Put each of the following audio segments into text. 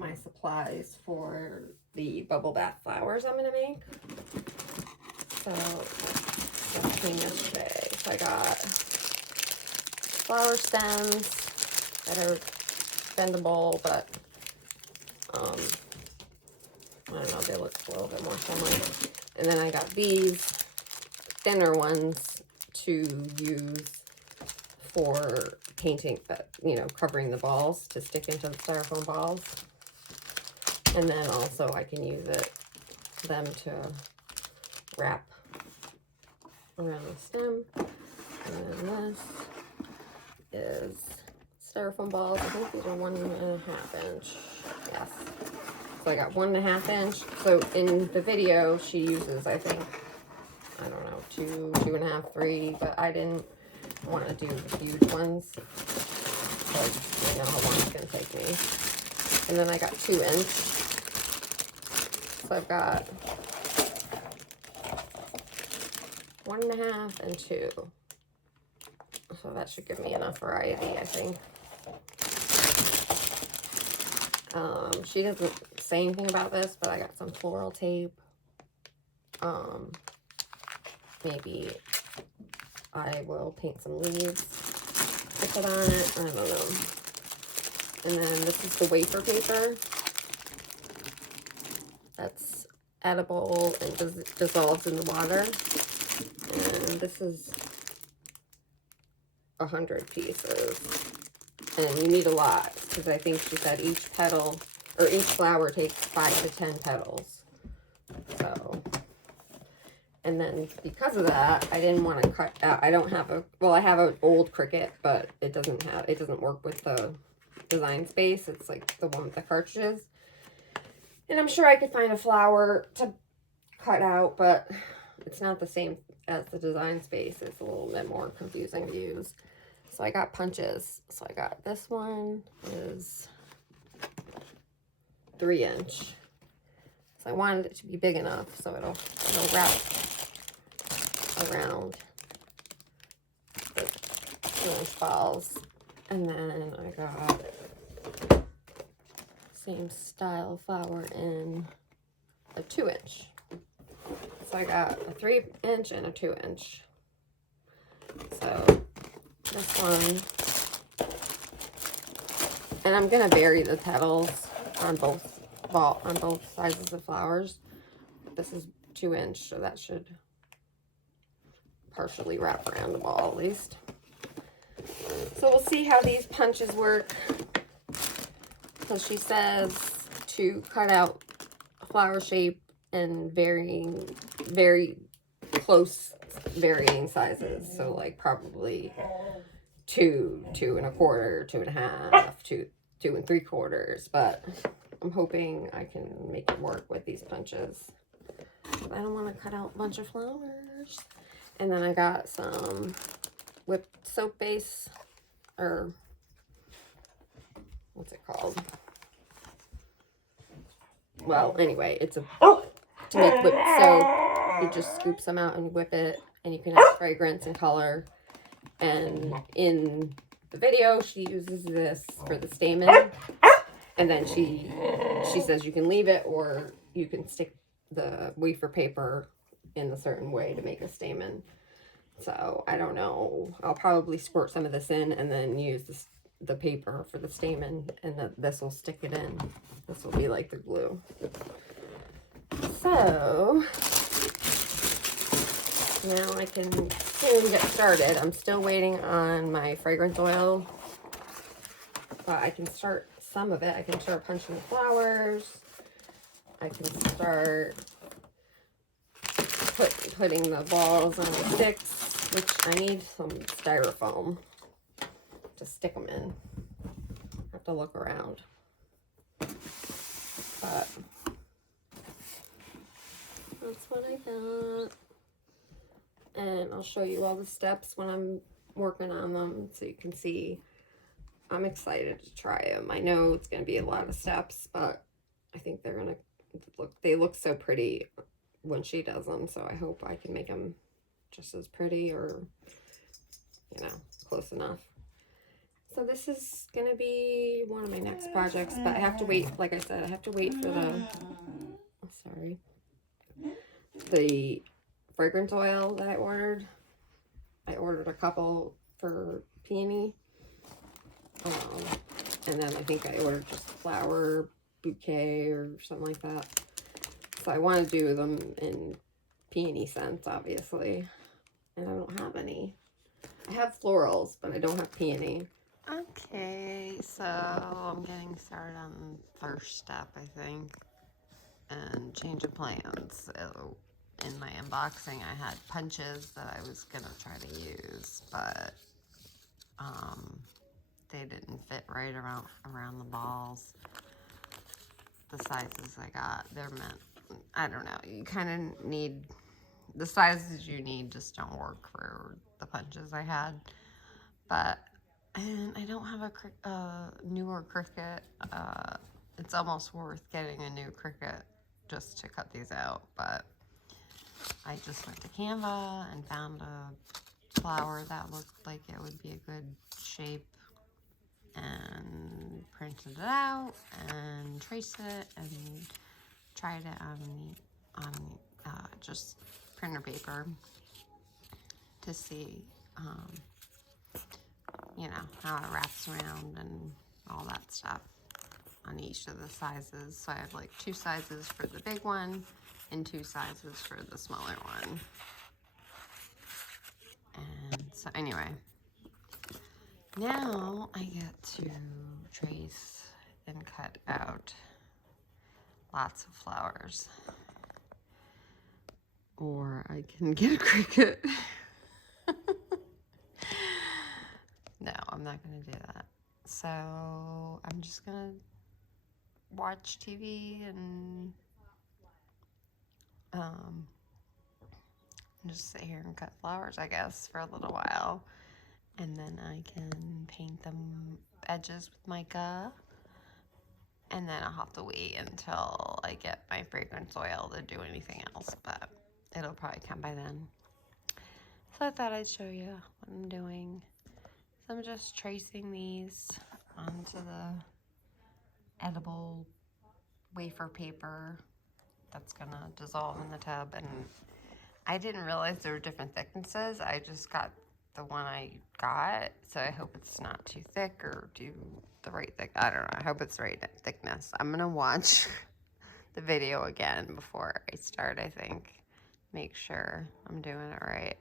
my supplies for the bubble bath flowers I'm gonna make. So that came yesterday. So I got flower stems that are bendable, but I don't know, they look a little bit more friendly. And then I got these thinner ones to use for painting, you know, covering the balls to stick into the styrofoam balls. And then also I can use them to wrap around the stem. And then this is styrofoam balls. I think these are 1.5 inch. Yes. So I got 1.5 inch. So in the video, she uses, I think, I don't know, 2.5, 3, but I didn't want to do the huge ones. So I just didn't know how long it's going to take me. And then I got 2 inch. So I've got 1.5 and 2. So that should give me enough variety, I think. She doesn't say anything about this, but I got some floral tape. Maybe I will paint some leaves to put on it. I don't know. And then this is the wafer paper. That's edible and dissolves in the water. And this is 100 pieces. And you need a lot, because I think she said each petal, or each flower takes 5 to 10 petals. So, and then because of that, I didn't want to cut out, I don't have a, well, I have an old Cricut, but it doesn't work with the design space. It's like the one with the cartridges. And I'm sure I could find a flower to cut out, but it's not the same as the design space. It's a little bit more confusing to use. So I got punches. So I got this one is 3 inch. So I wanted it to be big enough so it'll wrap around the 2 inch balls. And then I got same style flower in a 2 inch. So I got a 3 inch and a 2 inch. So this one, and I'm gonna bury the petals on both sizes of flowers. This is 2 inch, so that should partially wrap around the ball at least. So we'll see how these punches work. So she says to cut out a flower shape in very close varying sizes. So like probably 2, 2.25, 2.5, 2 3/4. But I'm hoping I can make it work with these punches. I don't want to cut out a bunch of flowers. And then I got some whipped soap base, or what's it called? Well, anyway, it's to make whipped soap. You just scoop some out and whip it, and you can have fragrance and color. And in the video, she uses this for the stamen, and then she says you can leave it, or you can stick the wafer paper in a certain way to make a stamen. So I don't know. I'll probably squirt some of this in and then use the paper for the stamen, and this will stick it in. This will be like the glue. So now I can soon get started. I'm still waiting on my fragrance oil, but I can start some of it. I can start punching the flowers. I can start putting the balls on the sticks, which I need some styrofoam to stick them in. I have to look around. But that's what I got. And I'll show you all the steps when I'm working on them so you can see. I'm excited to try them. I know it's going to be a lot of steps, but I think they're going to they look so pretty when she does them, so I hope I can make them just as pretty, or, you know, close enough. So this is gonna be one of my next projects, but I have to wait, like I said, I have to wait for the fragrance oil that I ordered. I ordered a couple for peony. And then I think I ordered just a flower bouquet or something like that. So I want to do them in peony scents, obviously. And I don't have any. I have florals, but I don't have peony. Okay, so I'm getting started on the first step, I think. And change of plans. So in my unboxing, I had punches that I was going to try to use, but they didn't fit right around the balls. The sizes I got, they're meant, I don't know, you kind of need, the sizes you need just don't work for the punches I had. But, and I don't have a newer Cricut. It's almost worth getting a new Cricut just to cut these out, but I just went to Canva and found a flower that looked like it would be a good shape and printed it out and traced it and tried it on just printer paper to see you know, how it wraps around and all that stuff on each of the sizes. So I have like 2 sizes for the big one and 2 sizes for the smaller one. And so anyway, now I get to trace and cut out lots of flowers. Or I can get a Cricut. No, I'm not going to do that. So I'm just going to watch TV and just sit here and cut flowers, I guess, for a little while. And then I can paint them edges with mica. And then I'll have to wait until I get my fragrance oil to do anything else, but it'll probably come by then. So I thought I'd show you what I'm doing. So I'm just tracing these onto the edible wafer paper that's gonna dissolve in the tub. And I didn't realize there were different thicknesses. I just got the one I got, so I hope it's not too thick or do the right thick. I don't know. I hope it's the right thickness. I'm gonna watch the video again before I start, I think. Make sure I'm doing it right.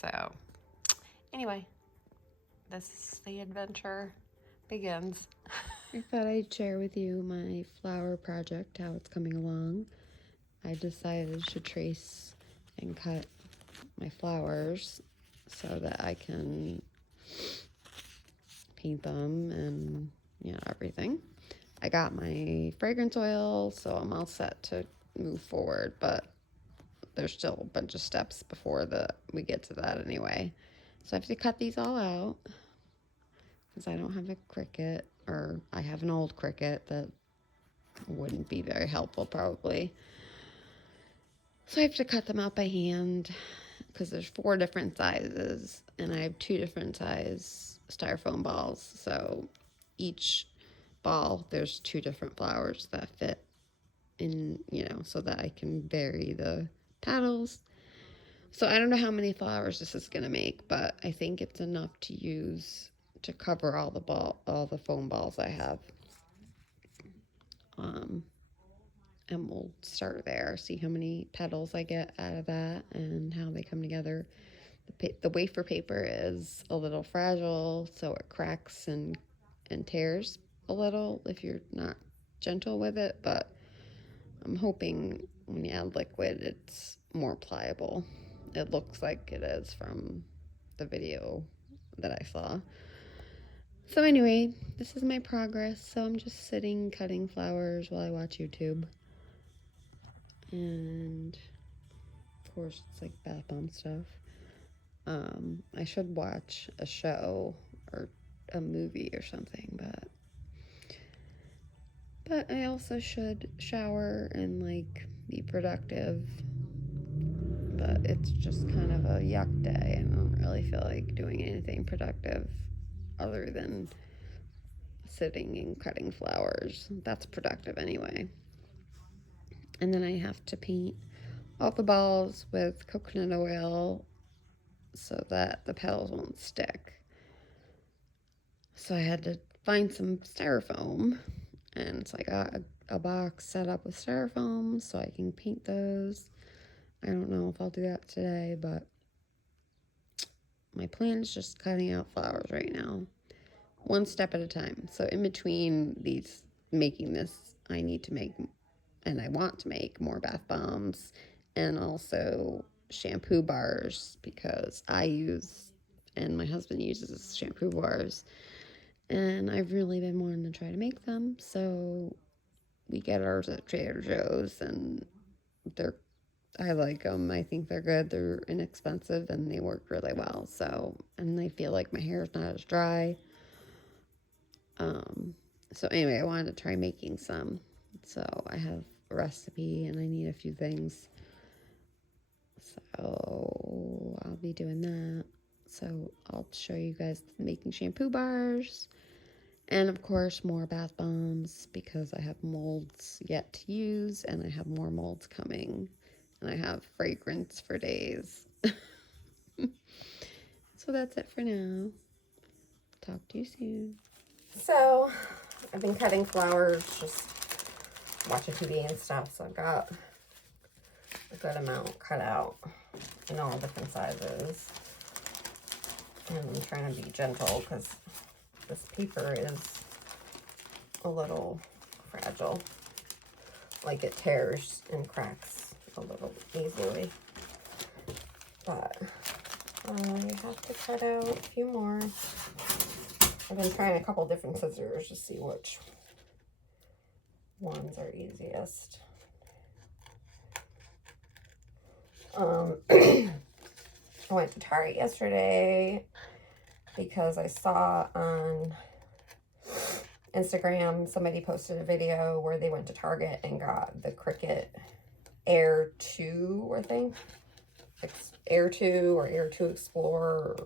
So anyway, the adventure begins. I thought I'd share with you my flower project, how it's coming along. I decided to trace and cut my flowers so that I can paint them and, you know, everything. I got my fragrance oil, so I'm all set to move forward, but there's still a bunch of steps before we get to that anyway. So I have to cut these all out because I don't have a Cricut, or I have an old Cricut that wouldn't be very helpful probably. So I have to cut them out by hand because there's 4 different sizes and I have 2 different size styrofoam balls. So each ball, there's 2 different flowers that fit in, you know, so that I can vary the petals. So I don't know how many flowers this is going to make, but I think it's enough to use to cover all the foam balls I have. And we'll start there, see how many petals I get out of that and how they come together. The wafer paper is a little fragile, so it cracks and tears a little if you're not gentle with it, but I'm hoping when you add liquid, it's more pliable. It looks like it is from the video that I saw. So anyway, this is my progress. So I'm just sitting cutting flowers while I watch YouTube. And of course it's like bath bomb stuff. I should watch a show or a movie or something, but I also should shower and like be productive but it's just kind of a yuck day. I don't really feel like doing anything productive other than sitting and cutting flowers. That's productive anyway. And then I have to paint all the balls with coconut oil so that the petals won't stick. So I had to find some styrofoam, and so I got a box set up with styrofoam so I can paint those. I don't know if I'll do that today, but my plan is just cutting out flowers right now, one step at a time. So in between these, making this, I need to make, and I want to make more bath bombs and also shampoo bars, because I use, and my husband uses shampoo bars, and I've really been wanting to try to make them. So we get ours at Trader Joe's, and I like them. I think they're good. They're inexpensive and they work really well. So, and I feel like my hair is not as dry. So anyway, I wanted to try making some. So I have a recipe and I need a few things. So I'll be doing that. So I'll show you guys making shampoo bars. And of course, more bath bombs, because I have molds yet to use and I have more molds coming. And I have fragrance for days. So that's it for now. Talk to you soon. So I've been cutting flowers, just watching TV and stuff. So I've got a good amount cut out in all different sizes. And I'm trying to be gentle because this paper is a little fragile. Like it tears and cracks a little easily. But I have to cut out a few more. I've been trying a couple different scissors to see which ones are easiest. I went to Target yesterday because I saw on Instagram somebody posted a video where they went to Target and got the Cricut Air 2, I think. Air 2 or Air 2 Explorer.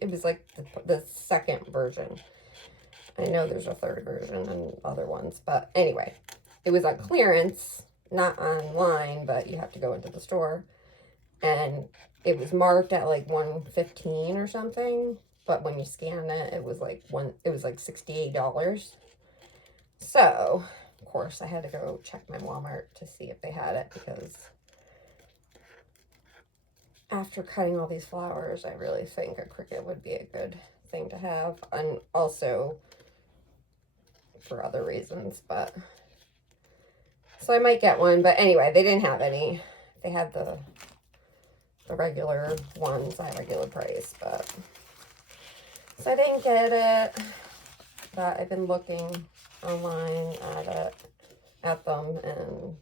It was like the second version. I know there's a third version and other ones, but anyway, it was on clearance, not online, but you have to go into the store. And it was marked at like $115 or something, but when you scan it, it was like $68. So, of course, I had to go check my Walmart to see if they had it, because after cutting all these flowers, I really think a Cricut would be a good thing to have, and also for other reasons, but so I might get one. But anyway, they didn't have any. They had the regular ones at regular price, but so I didn't get it. But I've been looking online at them and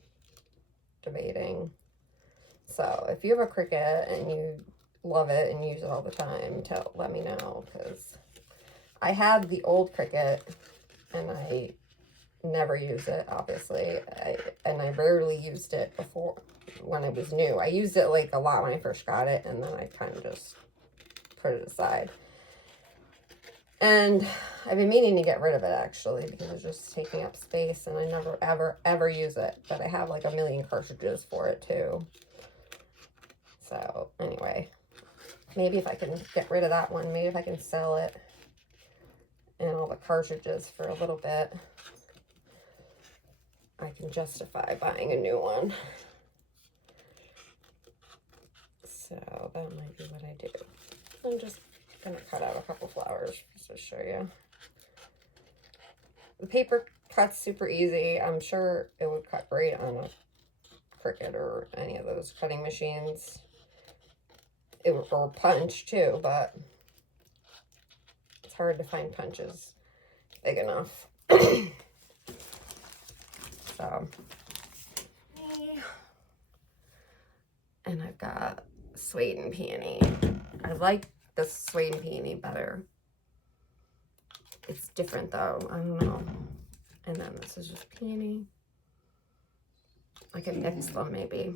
debating. So if you have a Cricut and you love it and use it all the time, let me know, because I had the old Cricut and I never use it, obviously. I rarely used it before when it was new. I used it like a lot when I first got it, and then I kind of just put it aside. And I've been meaning to get rid of it, actually, because it's just taking up space and I never ever use it. But I have like a million cartridges for it too. So anyway, maybe if I can get rid of that one, maybe if I can sell it and all the cartridges for a little bit, I can justify buying a new one. So that might be what I do. I'm just going to cut out a couple flowers just to show you. The paper cuts super easy. I'm sure it would cut great on a Cricut or any of those cutting machines. Or punch too, but it's hard to find punches big enough. So, and I've got Suede and Peony. I like the Suede and Peony better. It's different though, I don't know. And then this is just Peony. I can mix them maybe.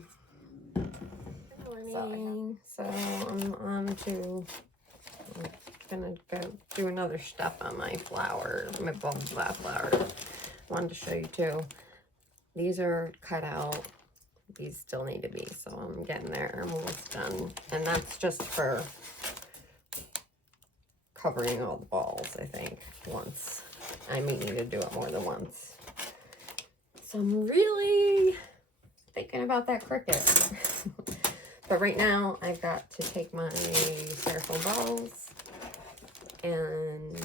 morning. So I'm gonna go do another step on my flowers, my Bubble Bath flowers. Wanted to show you too. These are cut out. These still need to be, so I'm getting there. I'm almost done. And that's just for covering all the balls, I think, once. I may need to do it more than once. So I'm really thinking about that cricket. But right now, I've got to take my styrofoam balls and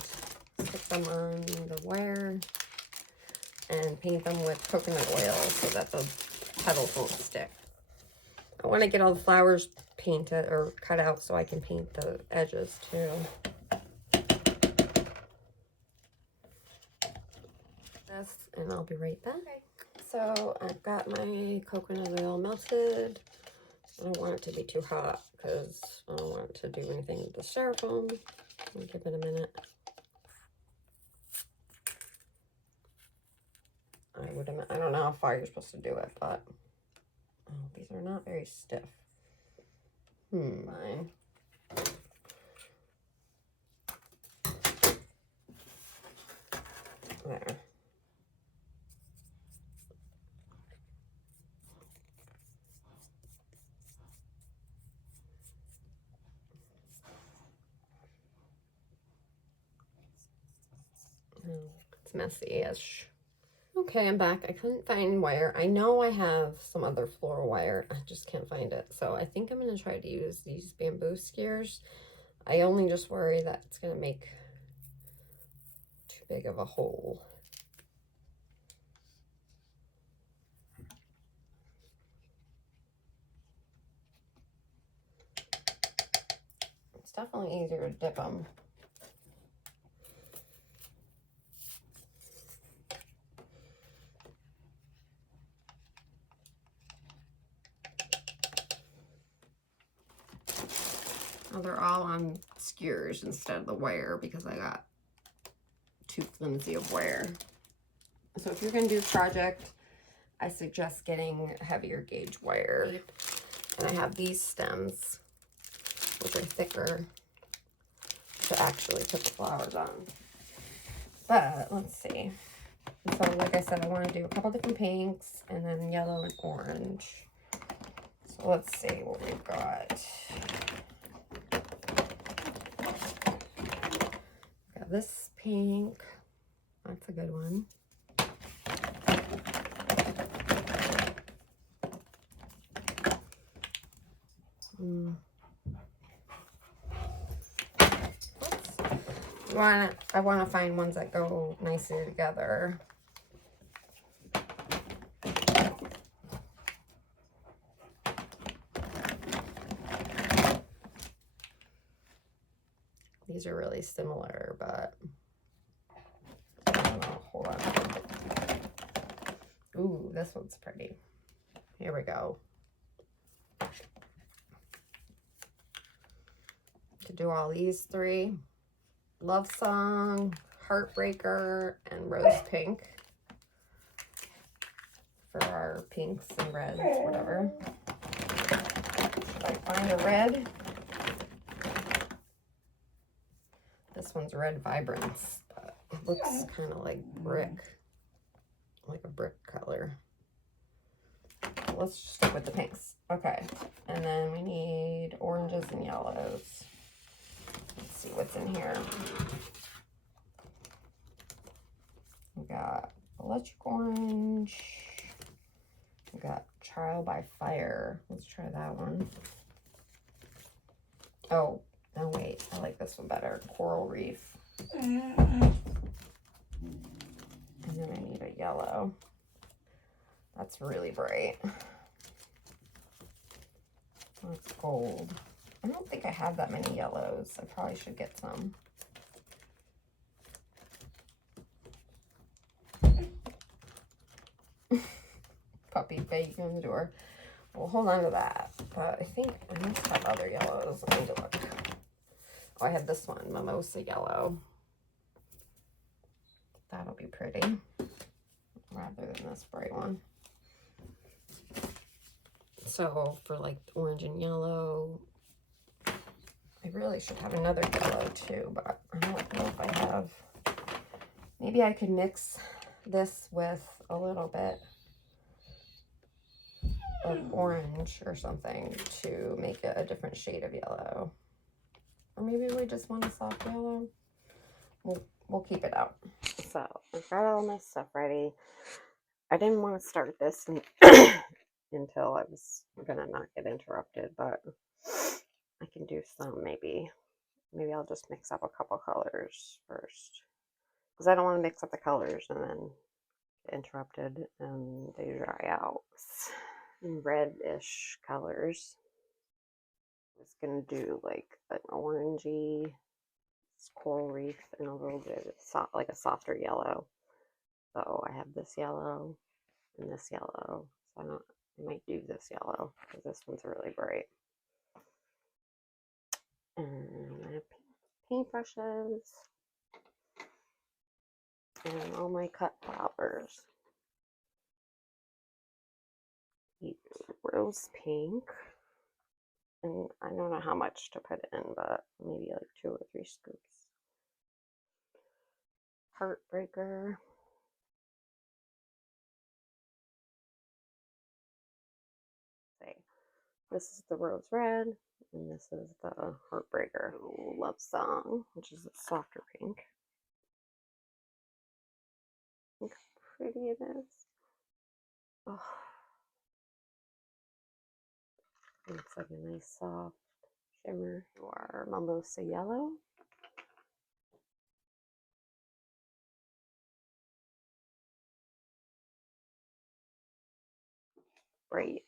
stick them on the wire and paint them with coconut oil so that the petals won't stick. I want to get all the flowers painted or cut out so I can paint the edges too. And I'll be right back. Okay. So I've got my coconut oil melted. I don't want it to be too hot because I don't want it to do anything with the styrofoam. I'll give it a minute. I don't know how far you're supposed to do it, but oh, these are not very stiff. Fine. There. It's messy-ish. Okay, I'm back. I couldn't find wire. I know I have some other floral wire. I just can't find it. So I think I'm going to try to use these bamboo skewers. I only just worry that it's going to make too big of a hole. It's definitely easier to dip them. Now they're all on skewers instead of the wire because I got too flimsy of wire. So if you're going to do a project, I suggest getting heavier gauge wire. And I have these stems, which are thicker, to actually put the flowers on. But let's see. So like I said, I want to do a couple different pinks and then yellow and orange. So let's see what we've got. Got this pink. That's a good one. I want to find ones that go nicely together. These are really similar, but I don't know. Hold on. Ooh, this one's pretty. Here we go. To do all these three: Love Song, Heartbreaker, and Rose Pink for our pinks and reds, whatever. Should I find a red? This one's Red Vibrance, but it looks kind of like brick, like a brick color. Let's just stick with the pinks. Okay, and then we need oranges and yellows. Let's see what's in here. We got electric orange. We got Trial by Fire. Let's try that one. Oh, no, wait. I like this one better. Coral Reef. And then I need a yellow. That's really bright. That's gold. I don't think I have that many yellows. I probably should get some. Puppy begging on the door. Well, hold on to that. But I think I must have other yellows. Let me look. Oh, I have this one, Mimosa Yellow. That'll be pretty. Rather than this bright one. So for like orange and yellow, I really should have another yellow too, but I don't know if I have. Maybe I could mix this with a little bit of orange or something to make it a different shade of yellow. Or maybe we just want a soft yellow. We'll keep it out. So I've got all my stuff ready. I didn't want to start this until I was gonna not get interrupted, but I can do some maybe. Maybe I'll just mix up a couple colors first, because I don't want to mix up the colors and then get interrupted and they dry out. Reddish colors. I was gonna do like an orangey coral reef and a little bit of soft, like a softer yellow. So I have this yellow and this yellow. So I might do this yellow because this one's really bright. And I have paintbrushes and all my cut flowers. Rose pink. And I don't know how much to put in, but maybe like 2 or 3 scoops. Heartbreaker. This is the Rose Red, and this is the Heartbreaker Love Song, which is a softer pink. Look how pretty it is. Oh. Looks like a nice soft shimmer. Our Mimosa Yellow. Bright.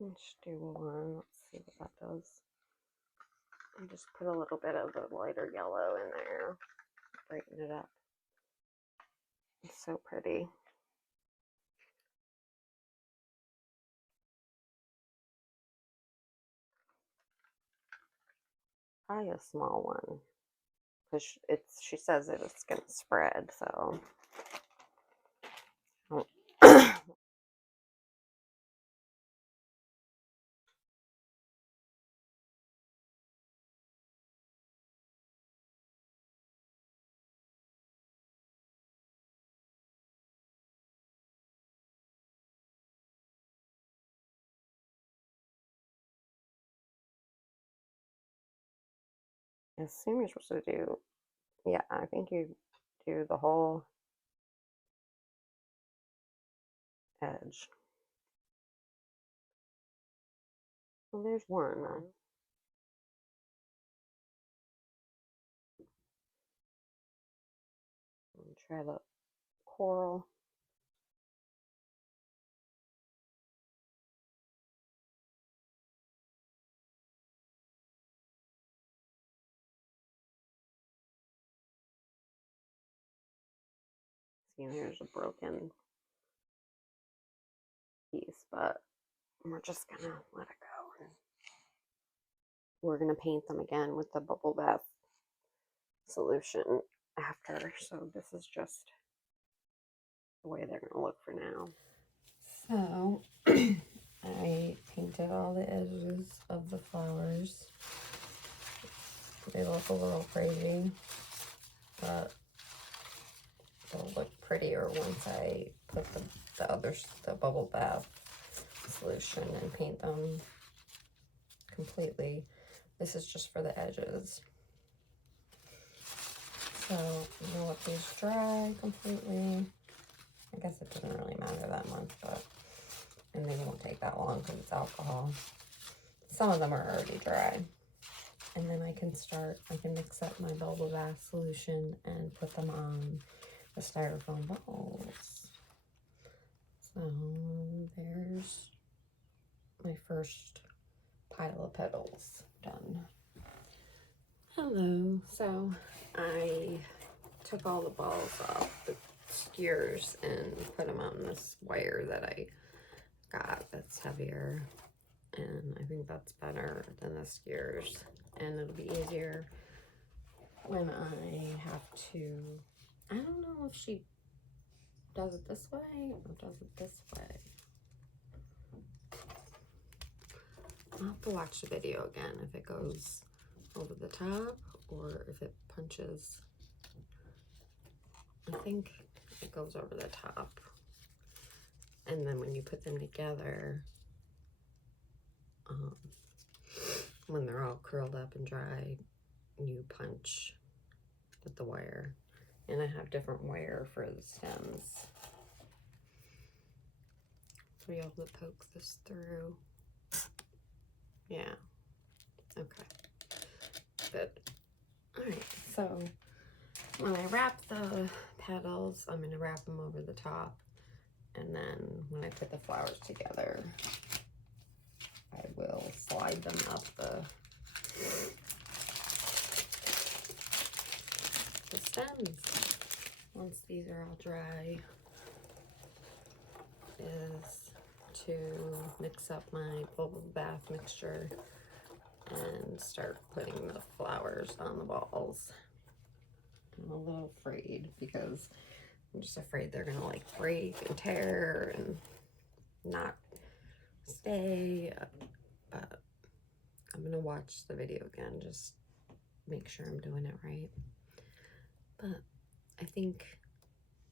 Let's do one. Let's see what that does. I just put a little bit of the lighter yellow in there. Brighten it up. It's so pretty. Probably a small one. Because she says it's going to spread, so. I assume you're supposed to do, yeah, I think you do the whole edge. Well, there's one. Try the coral. See, here's a broken piece, but we're just gonna let it go. We're gonna paint them again with the Bubble Bath solution after. So this is just the way they're gonna look for now. So I painted all the edges of the flowers. They look a little crazy, but they'll look prettier once I put the Bubble Bath solution and paint them completely. This is just for the edges. So I'm gonna let these dry completely. I guess it doesn't really matter that much, but and they won't take that long because it's alcohol. Some of them are already dry. And then I can mix up my Bubble Bath solution and put them on the styrofoam balls. So there's my first pile of petals done. Hello. So I took all the balls off the skewers and put them on this wire that I got that's heavier. And I think that's better than the skewers. And it'll be easier when I have to, I don't know if she does it this way or does it this way. I'll have to watch the video again if it goes over the top or if it punches. I think it goes over the top. And then when you put them together, when they're all curled up and dry, you punch with the wire. And I have different wire for the stems. So you'll have to poke this through. Yeah. Okay. Good. Alright, so when I wrap the petals, I'm going to wrap them over the top. And then when I put the flowers together, I will slide them up the stems. Once these are all dry, is to mix up my Bubble Bath mixture and start putting the flowers on the balls. I'm a little afraid because I'm just afraid they're gonna like break and tear and not stay, but I'm gonna watch the video again, just make sure I'm doing it right. But I think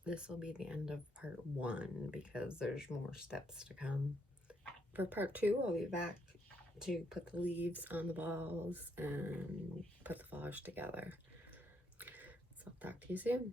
this will be the end of part 1 because there's more steps to come. For part 2, I'll be back to put the leaves on the balls and put the flowers together. So I'll talk to you soon.